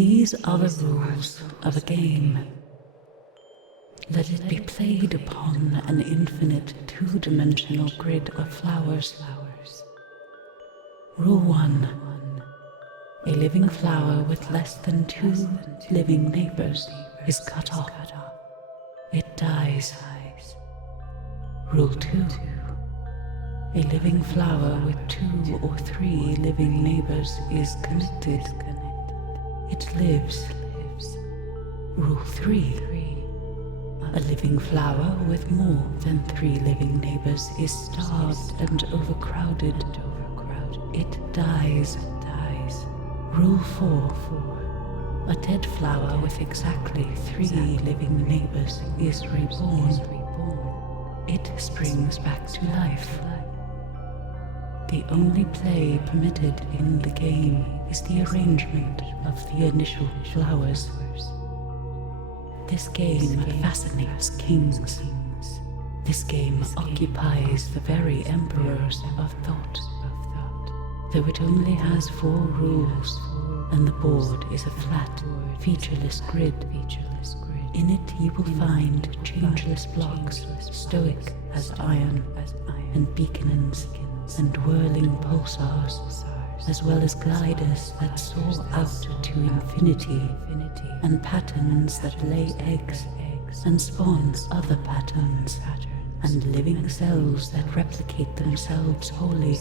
These are the rules of a game. Let it be played upon an infinite two-dimensional grid of flowers. Rule 1. A living flower with less than 2 living neighbors is cut off. It dies. Rule 2. A living flower with 2 or 3 living neighbors is connected. It lives. Rule 3. A living flower with more than 3 living neighbors is starved and overcrowded. It dies. Rule 4. A dead flower with exactly 3 living neighbors is reborn. It springs back to life. The only play permitted in the game is the arrangement of the initial flowers. This game fascinates kings. This game occupies the very emperors of thought. Though it only has 4 rules, and the board is a flat, featureless grid. In it you will find changeless blocks, stoic as iron, and beacons, and whirling pulsars, as well as gliders that soar out to infinity, and patterns that lay eggs and spawn other patterns, and living cells that replicate themselves wholly.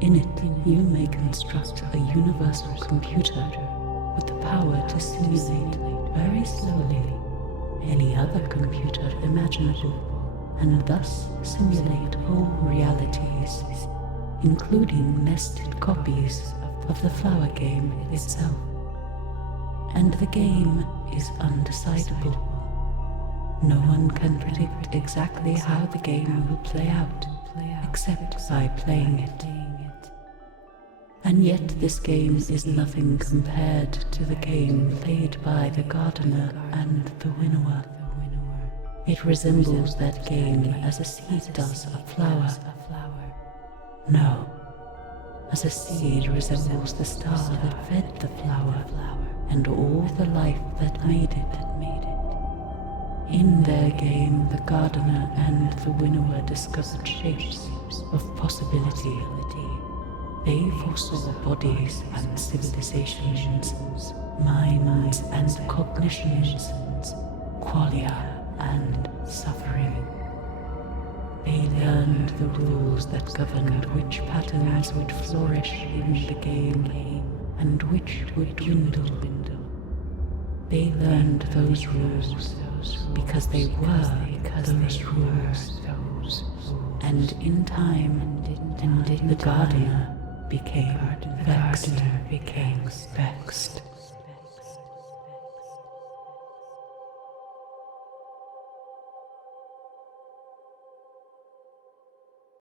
In it, you may construct a universal computer with the power to simulate very slowly any other computer imaginable, and thus simulate whole realities, including nested copies of the flower game itself. And the game is undecidable. No one can predict exactly how the game will play out, except by playing it. And yet this game is nothing compared to the game played by the gardener and the winnower. It resembles that game as a seed does a flower. No, as a seed resembles the star that fed the flower and all the life that made it. In their game, the gardener and the winnower discovered shapes of possibility. They foresaw bodies and civilizations, minds and cognitions, qualia and suffering. They learned the rules that governed which patterns would flourish in the game and which would dwindle. They learned those rules because they were those rules. And in time, the gardener became vexed.